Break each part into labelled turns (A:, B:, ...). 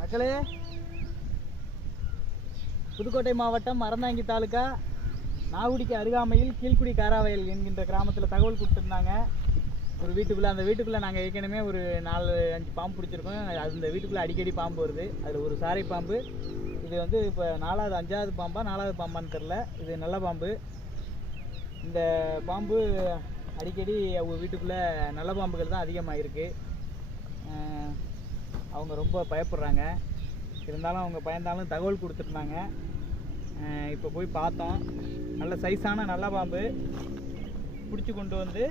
A: மக்களே புதுக்கோட்டை மாவட்டம் மரந்தாங்கி தாலுக்கா நாகுடிக்கு அருகாமையில் கீழ்குடி காராவயல் என்கின்ற கிராமத்தில் தகவல் கொடுத்துருந்தாங்க. ஒரு வீட்டுக்குள்ளே அந்த வீட்டுக்குள்ளே நாங்கள் ஏற்கனவே ஒரு நாலு அஞ்சு பாம்பு பிடிச்சிருக்கோம். அது அந்த வீட்டுக்குள்ளே அடிக்கடி பாம்பு வருது. அதில் ஒரு சாரை பாம்பு. இது வந்து இப்போ நாலாவது அஞ்சாவது பாம்பா நாலாவது பாம்பான்னு தெரில இது நல்ல பாம்பு. இந்த பாம்பு அடிக்கடி அவங்க வீட்டுக்குள்ளே நல்ல பாம்புகள் தான் அதிகமாக இருக்குது அவங்க ரொம்ப பயப்படுறாங்க. இருந்தாலும் அவங்க பயந்தாலும் தகவல் கொடுத்துருந்தாங்க. இப்போ போய் பார்த்தோம். நல்ல சைஸான நல்ல பாம்பு. பிடிச்சி கொண்டு வந்து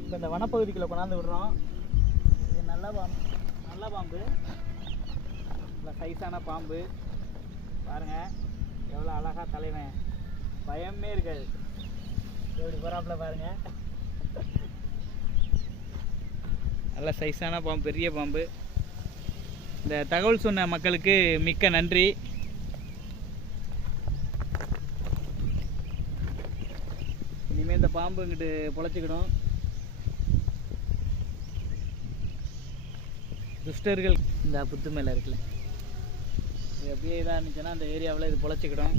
A: இப்போ இந்த வனப்பகுதிக்குள்ளே கொண்டாந்து விடுறோம். இது நல்ல பாம்பு. நல்ல பாம்பு. நல்ல சைஸான பாம்பு. பாருங்கள் எவ்வளோ அழகாக தலைவன். பயமே இருக்காது. எப்படி போகிறாப்புல பாருங்கள் நல்ல சைஸான பாம்பு பெரிய பாம்பு. இந்த தகவல் சொன்ன மக்களுக்கு மிக்க நன்றி. இனிமேல் இந்த பாம்பு இங்கிட்டு பொழைச்சிக்கிடும் துஷ்டர்கள் இந்த புத்து மேலே இருக்குல்ல. இது அப்படியே இதாக இருந்துச்சுன்னா அந்த ஏரியாவில் இது பொழைச்சிக்கிடும்